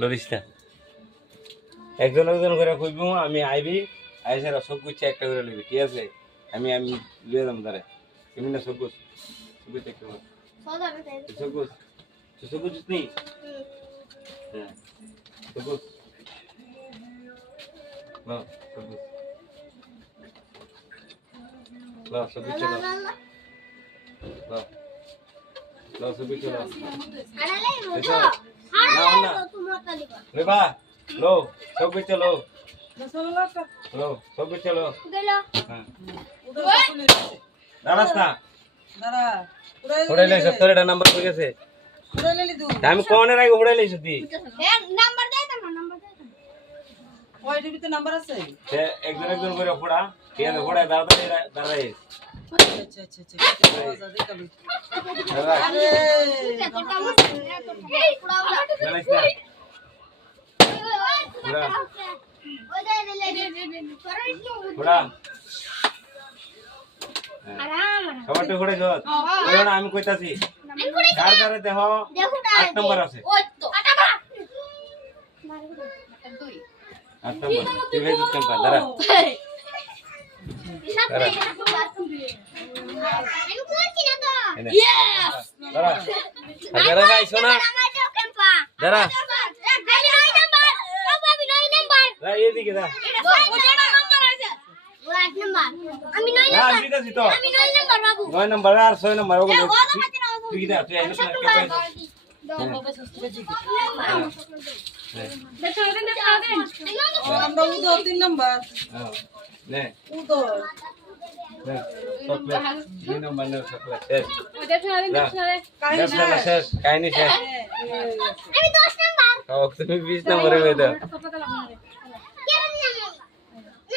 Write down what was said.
Lloris না একজন একজন করে কইবো আমি আইবি আইসারা সব কিছু একটা করে লইবি ঠিক আছে আমি আমি লিয়ে দাম তারে এমনি না সব কিছু সব দেখতে পাবো সব কিছু সব কিছু নি হ্যাঁ সব কিছু না সব কিছু না সব কিছু না না সব কিছু না না রে বা লো সব কিছু লো লো সব কিছু লো হ্যাঁ দাঁড়াস না উড়াই লাইছ তোর এটা নাম্বার হয়ে গেছে আমি কোনে রাখি উড়াই লাইছ তুই নাম্বার দে তো নাম্বার দে ওই টিভিতে নাম্বার আছে সে একজন একজন করে পড়া ঠিক আছে পড়া দাঁড়াই দাঁড়াই আচ্ছা আচ্ছা আচ্ছা আচ্ছা দেখাবি আরে জানিস না পুরা পুরা সবার তো ঘুরে যাও ওই না আমি কইতাছি কার কারে দেখো 8 নাম্বার আছে 8 নাম্বার তুই ভেজ নাম্বার দাঁড়া দাঁড়া দাঁড়া ভাই শোনা দাঁড়া এদিকে দা আমি 9 হ্যাঁ নাম্বার ঠিক আছে তো আমি 9 নাম্বার বাবু 9 নাম্বার আর 6 নাম্বার ওগুলো তুই কি দা তুই আইছিস না কে পাইছিস আমরা উদো 3 নাম্বার হ্যাঁ নে উদো নে চকলেট 2 নাম্বার নে চকলেট শেষ কাহিনী ব্যবসা শেষ কাহিনী শেষ আমি 10 নাম্বার ও তুমি 20 নাম্বারে হয়ে দাও